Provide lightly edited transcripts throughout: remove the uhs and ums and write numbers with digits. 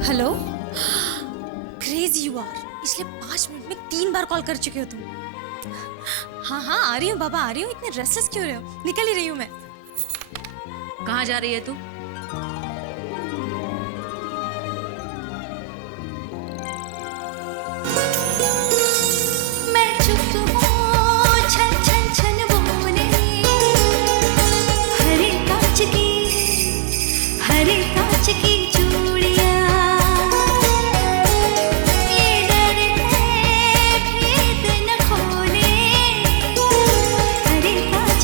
Hello. Crazy you are, पिछले 5 minute में 3 बार call कर चुके हो तुम। हाँ हाँ आ रही हूँ बाबा, आ रही हूँ। इतने रेस्टलेस क्यों रहे हो? निकल ही रही हूँ मैं। कहाँ जा रही है तू? मैं चुप हूँ, छन छन छन बोले, हरे कांच की चूड़ियाँ, ये डर है भेद न खोले, हरे कांच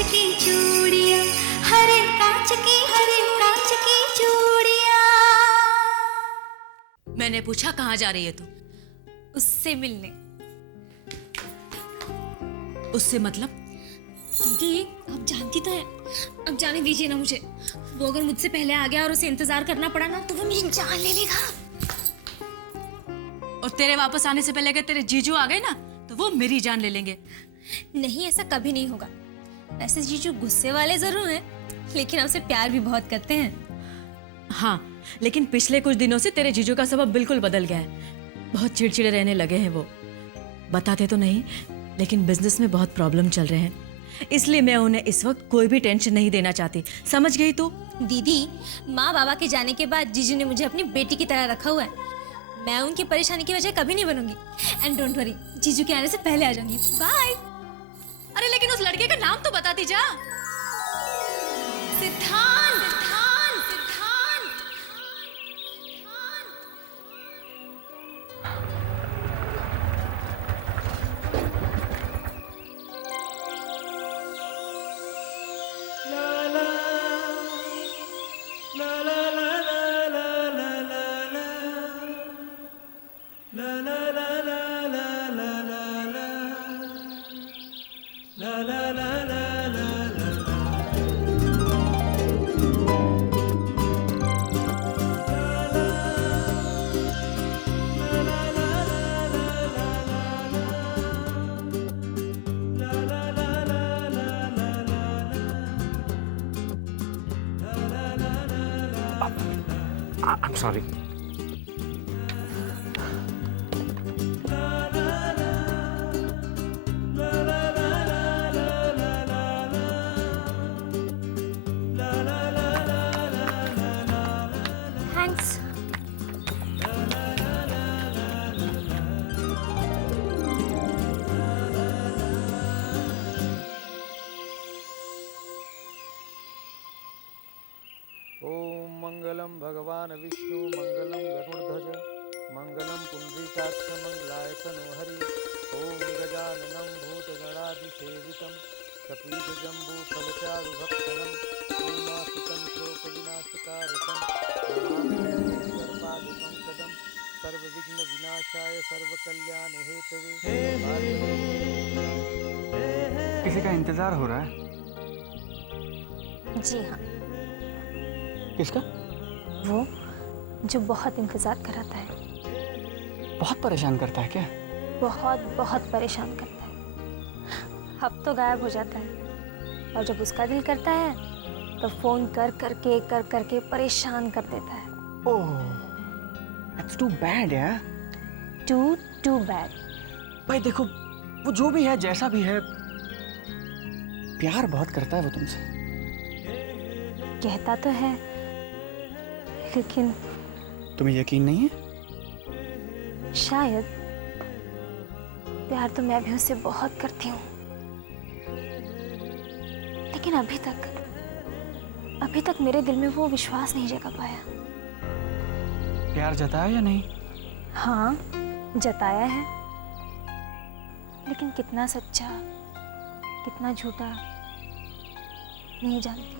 की चूड़ियाँ, हरे कांच की चूड़ियाँ। मैंने पूछा कहाँ जा रही है तू? उससे मिलने। उससे मतलब? दीदी आप जानती तो है, अब जाने दीजिए ना मुझे। वो अगर मुझसे पहले आ गया और उसे इंतजार करना पड़ा ना तो वो मेरी जान ले लेगा। और तेरे वापस आने से पहले अगर तेरे जीजू आ गए ना तो वो मेरी जान ले लेंगे। नहीं, ऐसा कभी नहीं होगा। ऐसे जीजू गुस्से वाले जरूर हैं, लेकिन हमसे प्यार भी बहुत करते हैं। हाँ, लेकिन पिछले कुछ दिनों से तेरे जीजू का स्वभाव बिल्कुल बदल गया है। बहुत चिड़चिड़े रहने लगे हैं वो। बताते तो नहीं, लेकिन बिजनेस में बहुत प्रॉब्लम चल रहे हैं, इसलिए मैं उन्हें इस वक्त कोई भी टेंशन नहीं देना चाहती। समझ गई तू? दीदी माँ बाबा के जाने के बाद जीजू ने मुझे अपनी बेटी की तरह रखा हुआ है। मैं उनकी परेशानी की वजह कभी नहीं बनूंगी। एंड डोंट वरी, जीजू के आने से पहले आ जाऊंगी। बाय। अरे लेकिन उस लड़के का नाम तो बताती जा। सिद्धांत। I'm sorry. थैंक्स। ओम मंगलम भगवान विष्णु मंगलम गरुड़ध्वज मंगलम पुंडरीकाक्ष मंगलाय तनोहरि। ओम गजाननं भूतगणाधिसेवितं कपीशजम्बू फलचारुभक्षणं उमासुतं शोकविनाशकारकं नमामि सर्पादिपङ्कजं सर्वविघ्नविनाशाय सर्वकल्याणहेतवे। किसी का इंतजार हो रहा है? जी हाँ, किसका? वो जो बहुत इंतजार कराता है। बहुत परेशान करता है क्या? बहुत बहुत परेशान करता है। अब तो गायब हो जाता है और जब उसका दिल करता है तो फोन कर करके परेशान कर देता है। ओह, that's too bad यार। Too bad. भाई देखो, वो जो भी है, जैसा भी है, प्यार बहुत करता है वो तुमसे। कहता तो है, लेकिन तुम्हें यकीन नहीं है? शायद। प्यार तो मैं भी उससे बहुत करती हूँ, लेकिन अभी तक मेरे दिल में वो विश्वास नहीं जगा पाया। प्यार जताया या नहीं? हाँ, जताया है, लेकिन कितना सच्चा कितना झूठा नहीं जानती।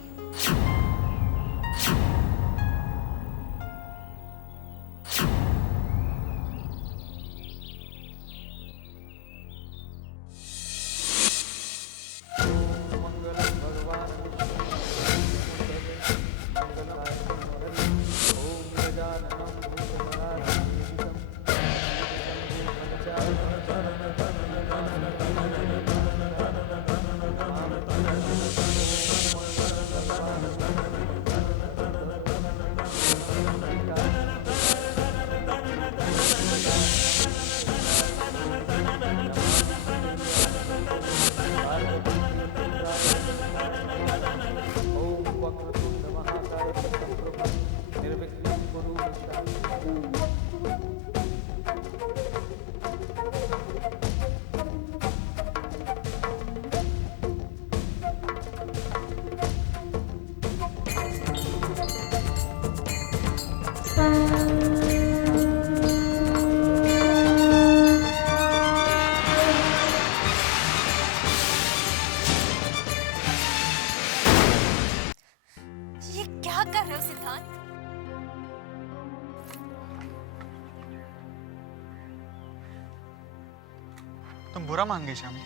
बुरा मान गई श्यामली।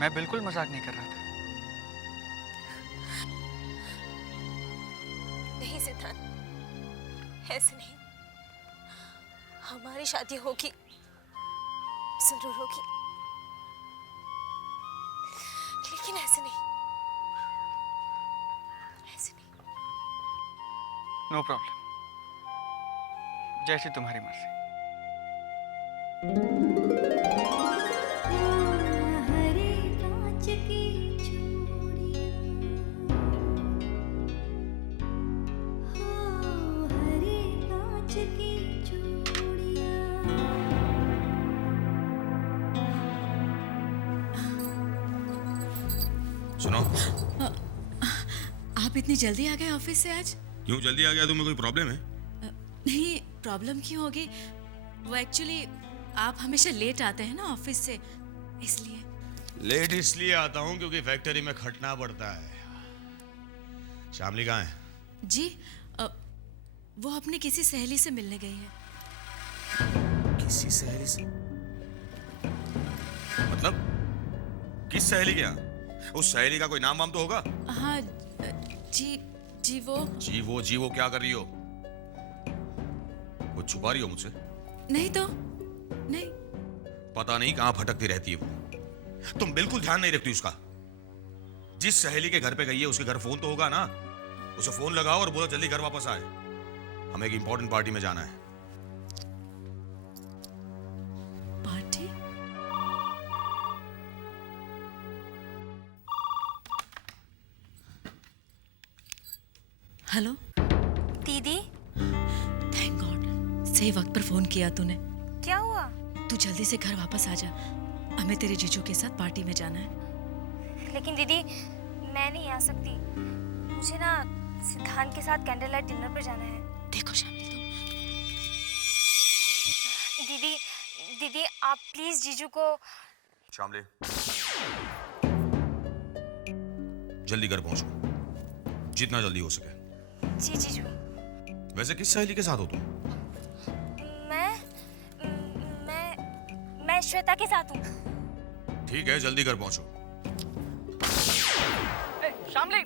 मैं बिल्कुल मजाक नहीं कर रहा था। नहीं सिद्धांत, ऐसे नहीं। हमारी शादी होगी, जरूर होगी, लेकिन ऐसे नहीं, ऐसे नहीं। नो प्रॉब्लम, जैसी तुम्हारी मर्जी। हरे कांच की चूड़ियां, हो हरे कांच की चूड़ियां। सुनो, आप इतनी जल्दी आ गए ऑफिस से आज? क्यों जल्दी आ गया? तुम्हें कोई प्रॉब्लम है? नहीं, प्रॉब्लम क्यों होगी? वो एक्चुअली आप हमेशा लेट आते हैं ना ऑफिस से, इसलिए। लेट इसलिए आता हूँ क्योंकि फैक्ट्री में खटना पड़ता है। श्यामली कहाँ है? जी, वो अपनी किसी सहेली से मिलने गई है। किसी सहेली से? मतलब किस सहेली के यहाँ? उस सहेली का कोई नाम वाम तो होगा? हाँ, जी वो। जी वो क्या कर रही हो? वो छुपा रही हो मुझसे? नहीं तो नहीं। पता नहीं कहाँ भटकती रहती है वो। तुम बिल्कुल ध्यान नहीं रखती उसका। जिस सहेली के घर पे गई है उसके घर फोन तो होगा ना? उसे फोन लगाओ और बोलो जल्दी घर वापस आए, हमें एक इंपॉर्टेंट पार्टी में जाना है। पार्टी? हेलो दीदी, थैंक गॉड, सही वक्त पर फोन किया तूने। क्या हुआ? तू जल्दी से घर वापस आ जा, हमें तेरे जीजू के साथ पार्टी में जाना है। लेकिन दीदी, मैं नहीं आ सकती। मुझे ना सिद्धांत के साथ कैंडल लाइट डिनर पर जाना है। देखो शामिल, तुम दीदी आप प्लीज जीजू को। शामली, जल्दी घर पहुंचो, जितना जल्दी हो सके। जी जीजू। वैसे किस सहेली के साथ हो तुम? मैं श्वेता के साथ हूँ। ठीक है, जल्दी घर पहुंचो। श्यामली,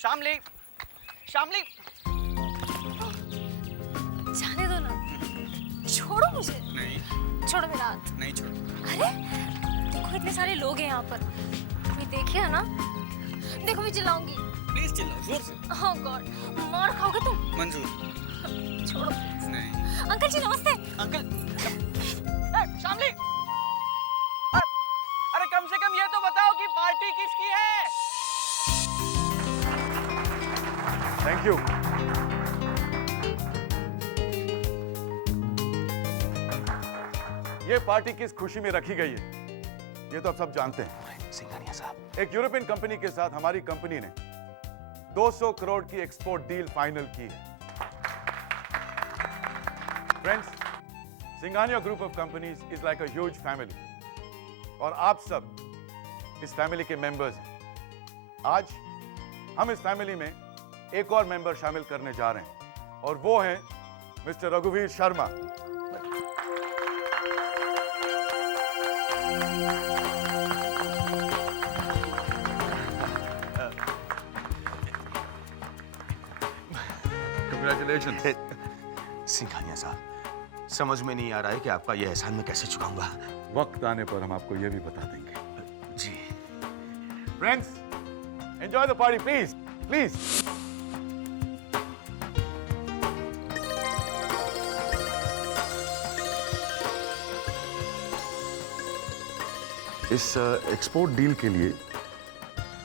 श्यामली, श्यामली। जाने दो ना, छोड़ो मुझे। नहीं, छोड़ो मेरा हाथ। नहीं छोड़ो। अरे देखो, इतने सारे लोग हैं यहाँ पर, कोई देखे है ना? देखो मैं चिल्लाऊंगी। प्लीज चिल्लाओ जोर से। ओह गॉड, मार खाओगे तुम। मंजूर। छोड़ो प्लीज। नहीं। अंकल जी नमस्ते। अंकल। श्यामली, अरे कम से कम ये तो बताओ कि पार्टी किसकी है? Thank you. ये पार्टी किस खुशी में रखी गई है ये तो आप सब जानते हैं। सिंघानिया साहब, एक यूरोपियन कंपनी के साथ हमारी कंपनी ने 200 करोड़ की एक्सपोर्ट डील फाइनल की है। Friends, Singhania group of companies is like a huge family और आप सब इस फैमिली के मेंबर्स हैं। आज हम इस फैमिली में एक और मेंबर शामिल करने जा रहे हैं और वो हैं मिस्टर रघुवीर शर्मा। Congratulations. सिंघानिया साहब, समझ में नहीं आ रहा है कि आपका यह एहसान मैं कैसे चुकाऊंगा। वक्त आने पर हम आपको यह भी बता देंगे। जी। Friends, enjoy the party please, please. इस एक्सपोर्ट डील के लिए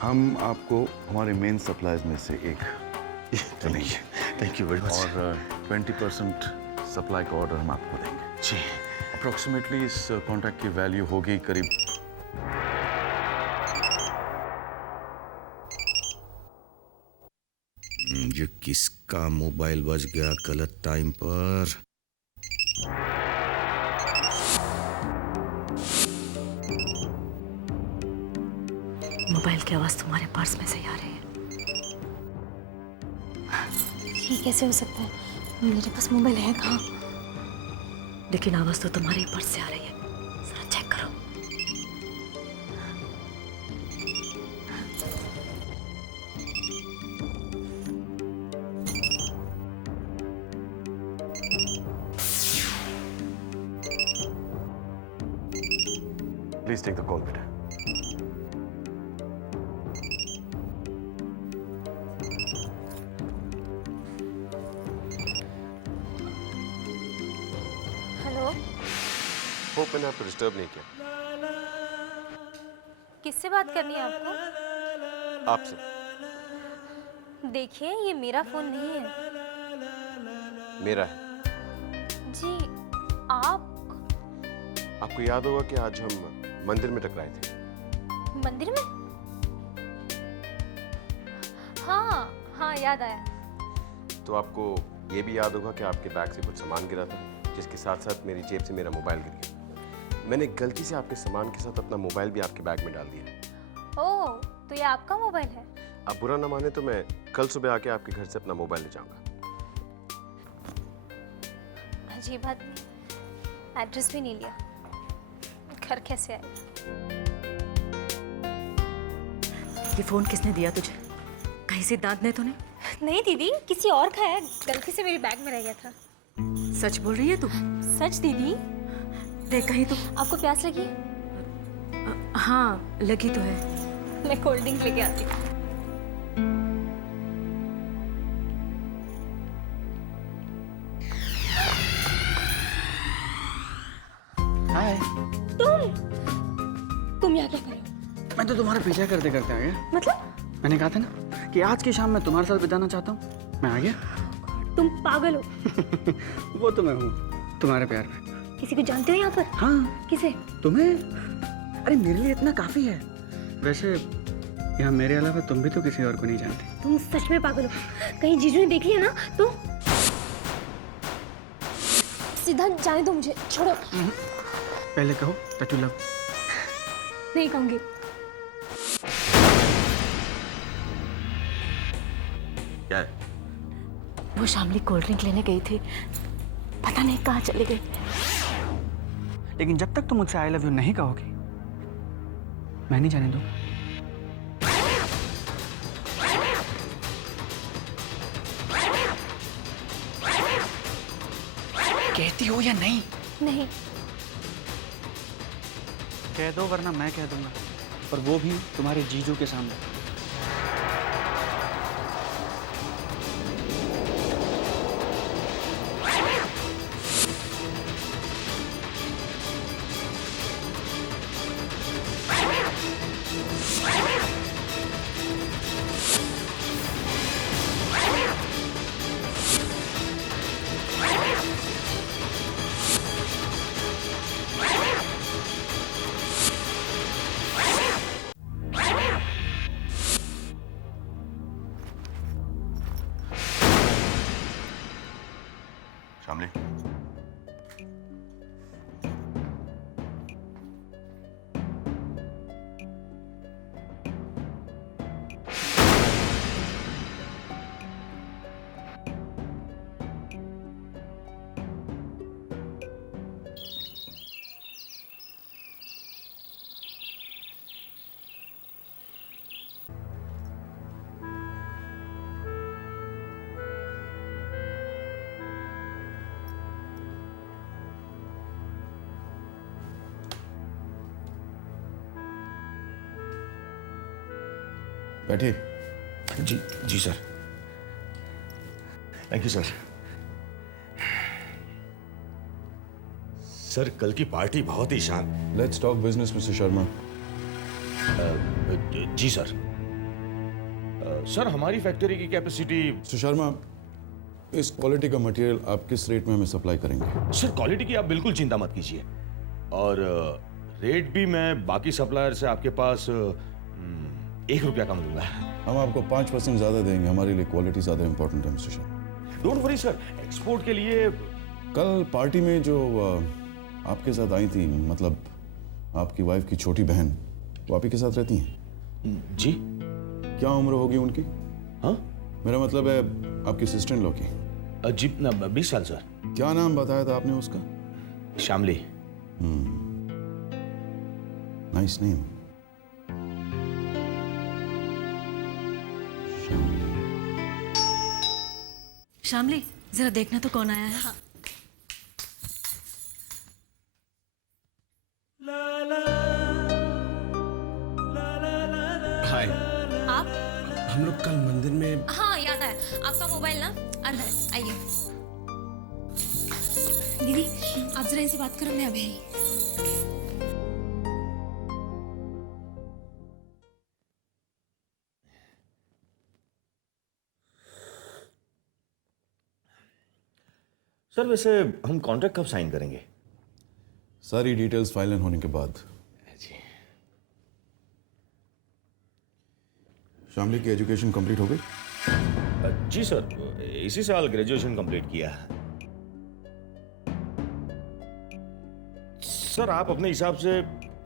हम आपको हमारे मेन सप्लायर्स में से एक चलेंगे। Thank you very much. और 20% सप्लाई का ऑर्डर हम आपको देंगे। जी। अप्रोक्सीमेटली इस कॉन्ट्रैक्ट की वैल्यू होगी करीब ये किसका मोबाइल बज गया गलत टाइम पर? मोबाइल की आवाज तुम्हारे पर्स में से ही आ रही है। ये कैसे हो सकता है? मेरे पास मोबाइल है कहाँ? लेकिन आवाज तो तुम्हारे ही पर्स से आ रही है। जरा चेक करो। Please take the call, beta. Hello, hope मैंने आपको डिस्टर्ब नहीं किया। किससे बात करनी है आपको? आपसे। देखिए, ये मेरा फोन नहीं है। मेरा है। जी, आप आपको याद होगा कि आज हम मंदिर में टकराए थे। मंदिर में? हाँ हाँ, याद आया। तो आपको ये भी याद होगा कि आपके बैग से कुछ सामान गिरा था, जिसके साथ साथ मेरी जेब से मेरा मोबाइल गिर गया। मैंने गलती से आपके सामान के साथ अपना मोबाइल भी आपके बैग में डाल दिया। ओह, तो ये आपका मोबाइल है? आप बुरा ना माने तो मैं कल सुबह आके आपके घर से अपना मोबाइल ले जाऊंगा। अजीब बात नहीं, एड्रेस भी नहीं लिया। घर कैसे आए? ये फोन किसने दिया तुझे? कहीं से दांतने तो नहीं? नहीं दीदी, किसी और का है। गलती से मेरे बैग में रह गया था। सच बोल रही है तू? सच दीदी। देख कहीं तो। आपको प्यास लगी? हाँ लगी तो है। मैं कोल्ड ड्रिंक लेके आती हूँ। हाय। तुम यहाँ क्या कर रहे हो? मैं तो तुम्हारा पीछा करते करते आ गया। मतलब? मैंने कहा था ना कि आज की शाम मैं तुम्हारे साथ बिताना चाहता हूँ। मैं आ गया। तुम पागल हो। वो तो मैं हूँ, तुम्हारे प्यार में। किसी को जानते हो यहाँ पर? हाँ। किसे? तुम्हें? अरे मेरे लिए इतना काफी है। वैसे यहाँ मेरे अलावा तुम भी तो किसी और को नहीं जानती। तुम सच में पागल हो। कहीं जीजू ने देख लिया ना तो सीधा जाने दो मुझे, छोड़ो। पहले कहो that you love। नहीं कहूंगी। क्या है? वो शामली कोल्ड ड्रिंक लेने गई थी, पता नहीं कहाँ चली गई। लेकिन जब तक तुम मुझसे आई लव यू नहीं कहोगी, मैं नहीं जाने दूंगा। कहती हो या नहीं? नहीं। कह दो वरना मैं कह दूंगा, और वो भी तुम्हारे जीजू के सामने। शामली, बैठिए। जी जी sir. Thank you sir. Sir कल की पार्टी बहुत ही शान। Let's talk business mister Sharma. जी सर। सर हमारी फैक्ट्री की कैपेसिटी। मिस्टर शर्मा, इस क्वालिटी का मटेरियल आप किस रेट में हमें सप्लाई करेंगे? सर क्वालिटी की आप बिल्कुल चिंता मत कीजिए, और रेट भी मैं बाकी सप्लायर से आपके पास 1 रुपया कम लूंगा। हम आपको 5% ज्यादा देंगे। हमारे लिए क्वालिटी ज्यादा इंपॉर्टेंट है mister Sharma. Don't worry sir, export के लिए। कल पार्टी में जो आपके साथ आई थी, मतलब आपकी वाइफ की छोटी बहन, वो आप ही के साथ रहती हैं? जी। क्या उम्र होगी उनकी? हाँ, मेरा मतलब है आपकी सिस्टर इन लॉ की। जी 20 साल सर। क्या नाम बताया था आपने उसका? शामली। Nice name. शामली, जरा देखना तो कौन आया है। हाँ। हाय, आप? हम लोग कल मंदिर में। हाँ याद है, आपका मोबाइल ना अंदर है, आइए। दीदी आप जरा इनसे बात करो, मैं अभी आई। सर वैसे हम कॉन्ट्रैक्ट कब साइन करेंगे? सारी डिटेल्स फाइल इन होने के बाद। जी। शामली की एजुकेशन कंप्लीट हो गई? जी सर, इसी साल ग्रेजुएशन कंप्लीट किया। सर आप अपने हिसाब से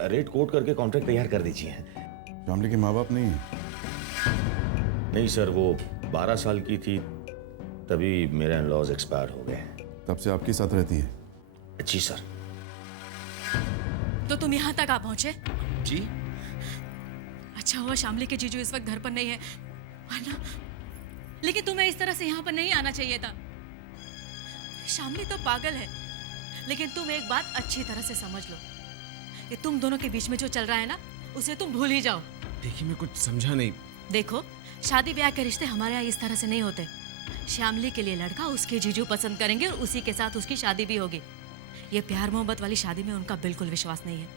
रेट कोट करके कॉन्ट्रैक्ट तैयार कर दीजिए। शामली के माँ बाप नहीं है? नहीं सर, वो 12 साल की थी तभी मेरे इन-लॉज एक्सपायर हो गए। तब से आपके साथ रहती है? जी सर। तो तुम यहाँ तक आ पहुंचे? जी। अच्छा हुआ शामली के जीजू इस वक्त घर पर नहीं है, वरना लेकिन तुम्हें इस तरह से यहाँ पर नहीं आना चाहिए था। शामली तो पागल है, लेकिन तुम एक बात अच्छी तरह से समझ लो, ये तुम दोनों के बीच में जो चल रहा है ना, उसे तुम भूल ही जाओ। देखिए मैं कुछ समझा नहीं। देखो, शादी ब्याह के रिश्ते हमारे यहाँ इस तरह से नहीं होते। श्यामली के लिए लड़का उसके जीजू पसंद करेंगे और उसी के साथ उसकी शादी भी होगी। ये प्यार मोहब्बत वाली शादी में उनका बिल्कुल विश्वास नहीं है,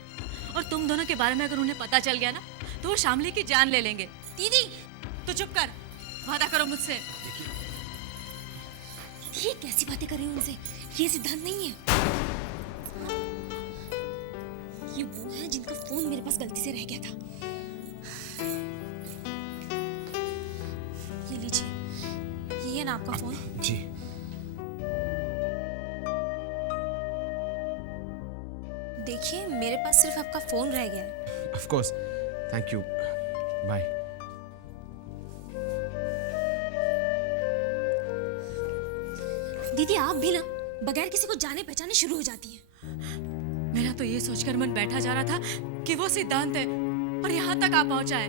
और तुम दोनों के बारे में अगर उन्हें पता चल गया ना, तो वो श्यामली की जान ले लेंगे। दीदी तो चुप कर, वादा करो मुझसे। ये कैसी बातें कर रही हो उनसे? ये सिद्धांत नहीं है, ये वो है जिनका फोन मेरे पास गलती से रह गया था। ये लीजिए, ये है ना आपका फोन। जी। देखिए मेरे पास सिर्फ आपका फोन रह गया है। Of course, thank you, bye. दीदी आप भी ना बगैर किसी को जाने पहचाने शुरू हो जाती हैं। मेरा तो ये सोचकर मन बैठा जा रहा था कि वो सिद्धांत है और यहाँ तक आ पहुंचा है,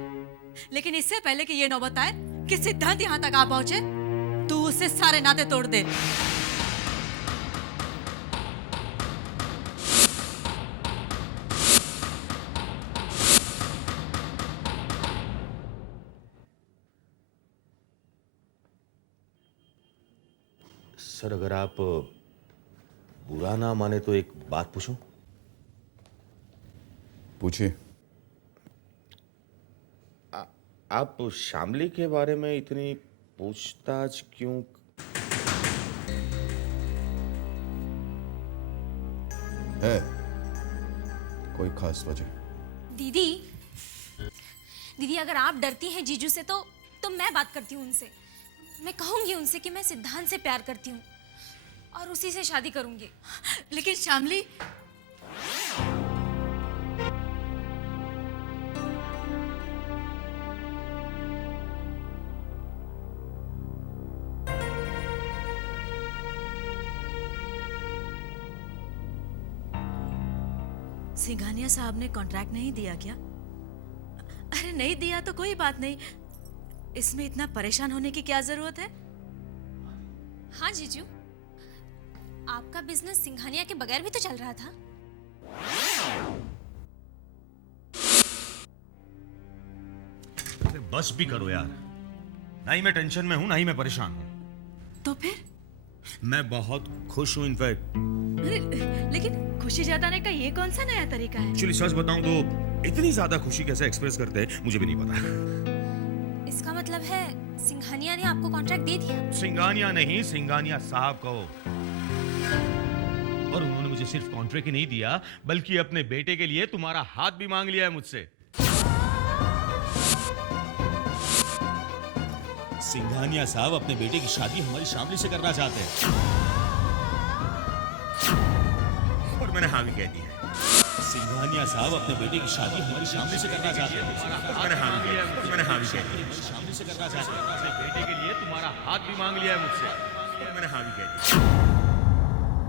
लेकिन इससे पहले कि ये नौबत आए कि सिद्धांत यहाँ तक आ पहुंचे, तू उससे सारे नाते तोड़ दे। सर अगर आप बुरा ना माने तो एक बात पूछूं? पूछिए। आप शामली के बारे में इतनी पूछताछ क्यों? है कोई खास वजह? दीदी दीदी अगर आप डरती हैं जीजू से तो मैं बात करती हूँ उनसे। मैं कहूंगी उनसे कि मैं सिद्धांत से प्यार करती हूँ और उसी से शादी करूंगी। लेकिन शामली, सिंघानिया साहब ने कॉन्ट्रैक्ट नहीं दिया क्या? अरे नहीं दिया तो कोई बात नहीं, इसमें इतना परेशान होने की क्या जरूरत है? हाँ जीजू, आपका बिजनेस सिंघानिया के बगैर भी तो चल रहा था। अरे बस भी करो यार, ना ही मैं टेंशन में हूं ना ही मैं परेशान हूं। तो फिर? मैं बहुत खुश हूं इनफैक्ट। अरे लेकिन खुशी जताने का ये कौन सा नया तरीका है? एक्चुअली सच बताऊं तो इतनी ज्यादा खुशी कैसे एक्सप्रेस करते हैं मुझे भी नहीं पता। इसका मतलब है सिंघानिया ने आपको कॉन्ट्रैक्ट दे दिया? सिंघानिया नहीं, सिंघानिया साहब कहो। और उन्होंने मुझे सिर्फ कॉन्ट्रैक्ट ही नहीं दिया, बल्कि अपने बेटे के लिए तुम्हारा हाथ भी मांग लिया है मुझसे। सिंघानिया साहब अपने बेटे की शादी हमारी शामली से करना चाहते हैं और मैंने हाँ भी कह दी है। सिंघानिया साहब अपने बेटे की शादी हमारी शामली से करना चाहते हैं। मैंने हाँ भी कह दी है। शामली से करना चाहते हैं। अपने बेटे के लिए तुम्हारा हाथ भी मांग लिया है मुझसे और मैंने हाँ भी कह दी।